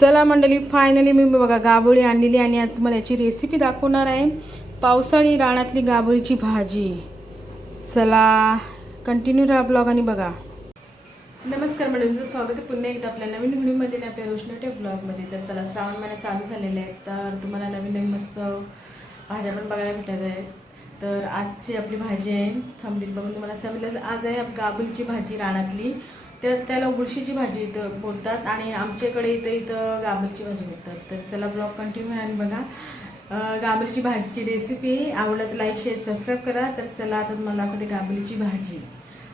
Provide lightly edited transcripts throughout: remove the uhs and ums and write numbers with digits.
चला मंडळी, फायनली मी बघा गाबोळी आणलेली आणि आज तुम्हाला याची रेसिपी दाखवणार आहे. पावसाळी रानातली गाबोळीची भाजी. चला कंटिन्यू राहा ब्लॉग आणि बघा. नमस्कार मंडळी, तुमचं स्वागत आहे पुन्हा एकदा आपल्या नवीन व्हिडिओमध्ये आपल्या रोशनाटे ब्लॉगमध्ये. तर चला, श्रावण महिना चालू झालेला आहे, तर तुम्हाला नवीन नवीन मस्त भाज्या पण बघायला भेटत आहेत. तर आजची आपली भाजी आहे, थंबनेल बघून तुम्हाला समजलं, आज आहे गाबोळीची भाजी रानातली. तर त्याला उळशीची भाजी इथं बोलतात आणि आमच्याकडे इथं गाबोळीची भाजी बोलतात. तर चला ब्लॉग कंटिन्यू आणि बघा गाबोळीची भाजीची रेसिपी. आवडत लाईक शेअर सबस्क्राईब करा. तर चला आता तुम्हाला दाखवते गाबोळीची भाजी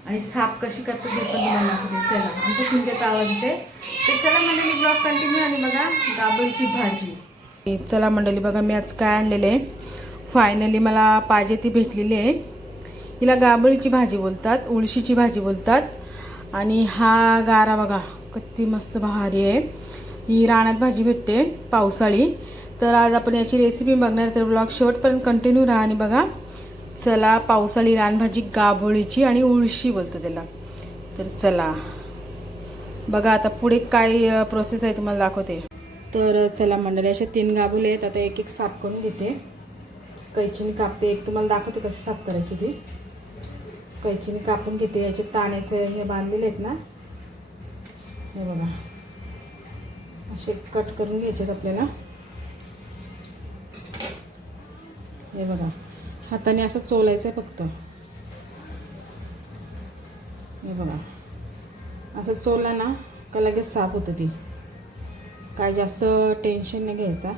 आणि साप कशी करतो ते पण तुम्हाला दाखवते. चला, आमच्या कुंड्याचा आवाज येते. तर चला मंडळी, ब्लॉग कंटिन्यू आणि बघा गाबोळीची भाजी. चला मंडळी बघा, मी आज काय आणलेलं आहे. फायनली मला पाहिजे ती भेटलेली आहे. हिला गाबोळीची भाजी बोलतात, उळशीची भाजी बोलतात. आणि हा गारा बघा किती मस्त भारी आहे. ही रानात भाजी भेटते पावसाळी. तर आज आपण याची रेसिपी बघणार. तर ब्लॉग शेवटपर्यंत कंटिन्यू राहा आणि बघा. चला, पावसाळी रानभाजी गाबोळीची आणि उळशी बोलतो त्याला. तर चला बघा आता पुढे काय प्रोसेस आहे तुम्हाला दाखवते. तर चला मंडळी, अशा 3 गाबोळी आहेत. आता एक एक साफ करून घेते, कैचीने कापते. एक तुम्हाला दाखवते कशी साफ करायची ती. कैचीने कापून घेते. याचे ताण्याचे हे बांधलेले आहेत ना, हे बघा असे कट करून घ्यायचे आपल्याला. हे बघा, हाताने असं चोलायचं आहे फक्त. हे बघा, असं चोललं ना का लगेच साफ होतं ती. काय जास्त टेन्शन नाही घ्यायचा.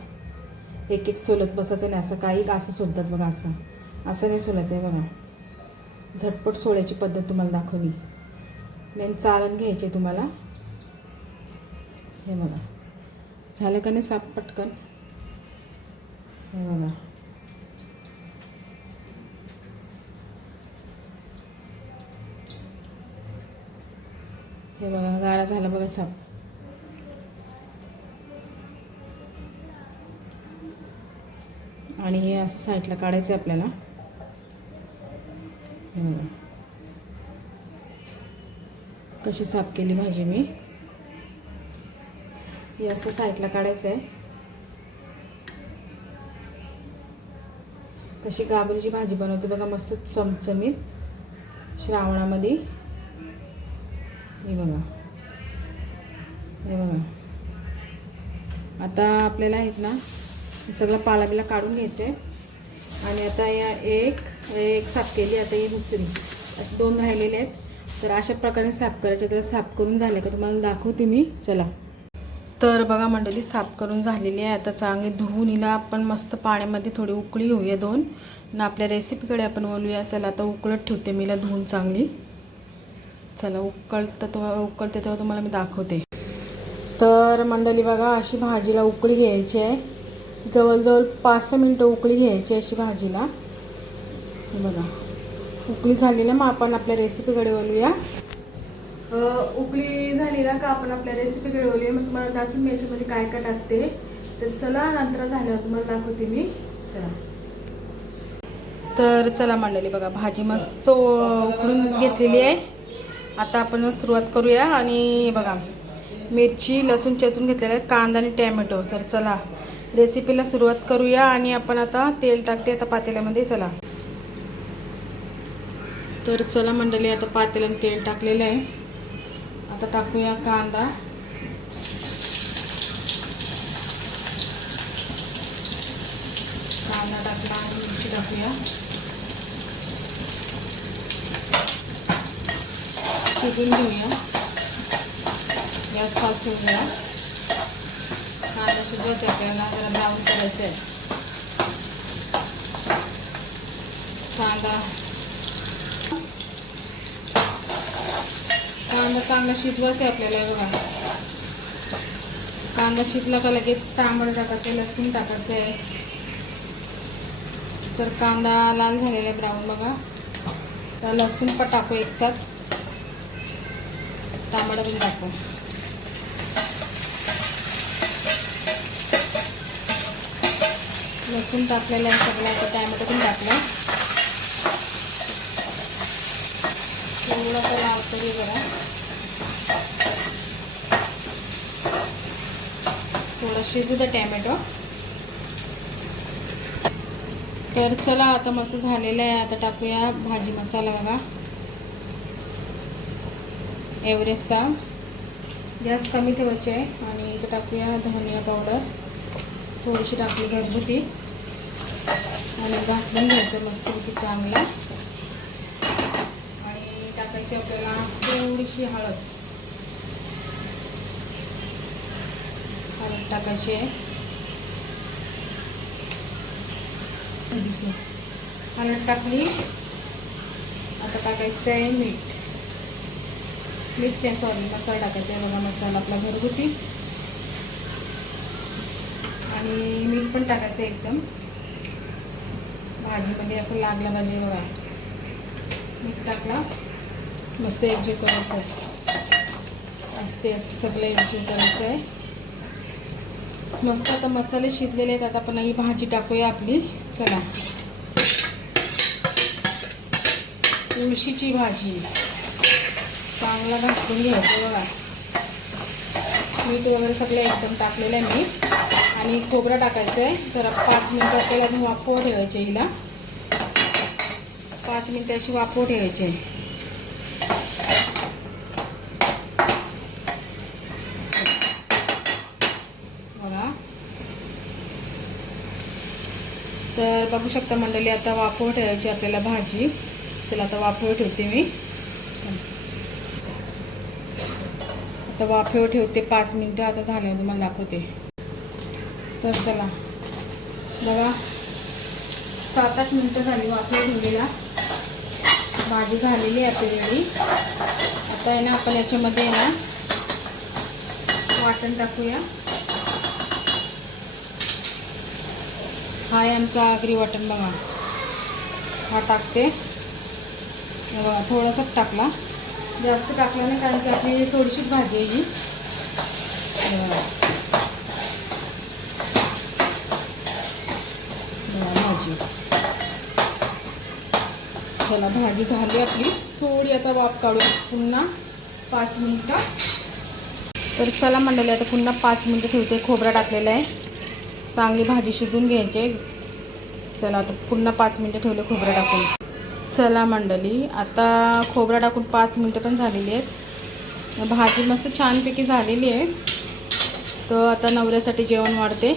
एक एक सोलत बसायचं नाही. असं काही असं सोलतात बघा, असं नाही सोलायचं आहे बघा. झटपट सोळ्याची पद्धत तुम्हाला दाखवली. मेन चाळण घ्यायचे तुम्हाला. हे बघा, झालं का नाही साफ पटकन. हे बघा, हे बघा गारा झाला बघा साफ. आणि हे असं साईडला काढायचं आहे आपल्याला. हे बघा कशी साफ केली भाजी मी. हे असं साईडला काढायचं आहे. कशी गाबोळीची भाजी बनवते बघा मस्त चमचमीत श्रावणामध्ये. हे बघा, हे बघा. आता आपल्याला आहेत ना हे सगळं पालाबिला काढून घ्यायचं आहे. आणि आता या एक साफ केली, आता ही दुसरी, असे 2 राहिलेले आहेत. तर अशा प्रकारे साफ करायचे. तर साफ करून झाले का तुम्हाला दाखवते मी. चला, तर बघा मंडळी साफ करून झालेली आहे. आता चांगली धुवून हिला आपण मस्त पाण्यामध्ये थोडी उकळी होऊया 2 आणि आपल्या रेसिपीकडे आपण बोलूया. चला आता उकळत ठेवते मी हिला धुवून चांगली. चला, उकळते तेव्हा तुम्हाला मी दाखवते. तर मंडळी बघा, अशी भाजीला उकळी घ्यायची आहे. जवळजवळ 5-6 मिनटं उकळी घ्यायची अशी भाजीला. हे बघा उकळी झाली ना, मग आपण आपल्या रेसिपीकडे बोलूया. उकळी झाली ना का आपण आपल्या रेसिपीकडे बोलूया. मग तुम्हाला दाखवून मी याच्यामध्ये काय काय टाकते. तर चला, नंतर झाल्यावर तुम्हाला दाखवते मी. चला, तर चला मंडळी बघा, भाजी मस्त उकळून घेतलेली आहे. आता आपण सुरुवात करूया. आणि बघा मिरची लसूण चेचून घेतलेलं आहे, कांदा आणि टॅमॅटो. तर चला रेसिपीला सुरुवात करूया. आणि आपण आता तेल टाकते आता पातेल्यामध्ये. चला, तर चला मंडळी, आता पातेल्याने तेल टाकलेलं आहे. आता टाकूया कांदा. कांदा टाकला आणि मिरची टाकूया. शिजून घेऊया. गॅस फास्ट ठेवूया. कांदा शिजवायचा आपल्याला, जरा ब्राऊन करायचं आहे कांदा चांगला शिजवायचा आहे आपल्याला. बघा कांदा शिजला का लगेच तांबडं टाकायचं, लसूण टाकायचं आहे. तर कांदा लाल झालेला आहे ब्राऊन बघा. तर लसूण पण टाकू एकसाथ, तांबडं पण टाकू. लसूण टाकलेलं आहे सगळं. आता टॅमॅटो पण टाकलं. थोडंसं लावतो बघा. थोडा शिजू द्या टॅमॅटो. तर चला आता मस्त झालेलं आहे. आता टाकूया भाजी मसाला बघा, एव्हरेस्टचा. गॅस कमी ठेवायचे आहे. आणि इथं टाकूया धनिया पावडर थोडीशी टाकली घरगुती आणि भाजून घ्यायचं मस्तपैकी चांगला. आणि टाकायची आपल्याला थोडीशी हळद टाकायची आहे. हळद टाकली. आता टाकायचं आहे मीठ नाही सॉरी मसाला टाकायचा आहे बघा, मसाला आपला घरगुती. आणि मीठ पण टाकायचं आहे एकदम भाजीमध्ये असं लागलं पाहिजे बघा. मीठ टाकला मस्त एकजीव करायचं आहे. असते सगळं एकजीव करायचं आहे मस्त. आता मसाले शिजलेले आहेत. आता आपण ही भाजी टाकूया आपली. चला, तुळशीची भाजी चांगला घासून घ्यायचं बघा. मीठ वगैरे सगळं एकदम टाकलेलं आहे मी. आणि खोबरं टाकायचं आहे. तर 5 मिनटं आपल्याला वाफवून ठेवायचे. हिला 5 मिनटं अशी वाफवून ठेवायचे. बघा, तर बघू शकता मंडळी, आता वाफवून ठेवायची आपल्याला भाजी. चला आता वाफवून ठेवते मी. आता वाफेवर ठेवते 5 मिनटं. आता झाल्यावर तुम्हाला दाखवते. तर चला बघा, 7-8 मिनटं झाली वाफेवर ठेवलेला. भाजी झालेली आहे आपली रेडी. आता आहे ना आपण याच्यामध्ये आहे ना वाटण टाकूया. हा आहे आमचा आगरी वाटण बघा. हा टाकते बघा. थोडासाच टाकला, जास्त टाकला नाही कारण की आपली थोडीशीच भाजी आहे ही. भाजी चला, भाजी झाली आपली. थोडी आता वाफ काढू पुन्हा 5 मिनटं. तर चला मंडळी, आता पुन्हा 5 मिनटं ठेवते. खोबरा टाकलेला आहे, चांगली भाजी शिजून घ्यायची. चला आता पुन्हा 5 मिनटं ठेवले खोबरा टाकून. चला मंडळी, आता खोबरा टाकून 5 मिनटं पण झालेली आहेत. भाजी मस्त छानपैकी झालेली आहे. तर आता नवऱ्यासाठी जेवण वाढते.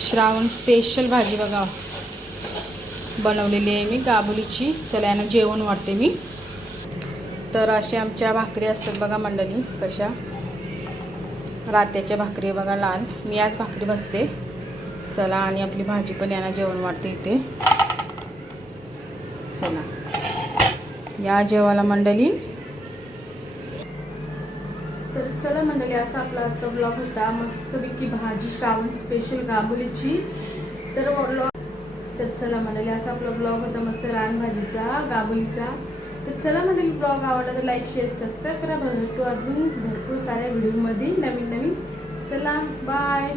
श्रावण स्पेशल भाजी बघा बनवलेली आहे मी, गाबुलीची. चला यांना जेवण वाढते मी. तर अशा आमच्या भाकरी असतात बघा मंडळी, कशा रात्याच्या भाकरी बघा लाल. मी आज भाकरी बसते. चला, आणि आपली भाजी पण यांना जेवण वाढते इथे. चला या जेवायला मंडळी. तर चला मंडळी, असा आपला आजचा ब्लॉग होता. मस्तपैकी भाजी श्रावण स्पेशल गाबुलीची. तर चला मंडळी, असा आपला ब्लॉग होता मस्त रानभाजीचा गाबुलीचा. तर चला मंडळी, ब्लॉग आवडला तर लाईक शेअर सबस्क्राईब करा. भेटू अजून भरपूर साऱ्या व्हिडिओमध्ये नवीन. चला बाय.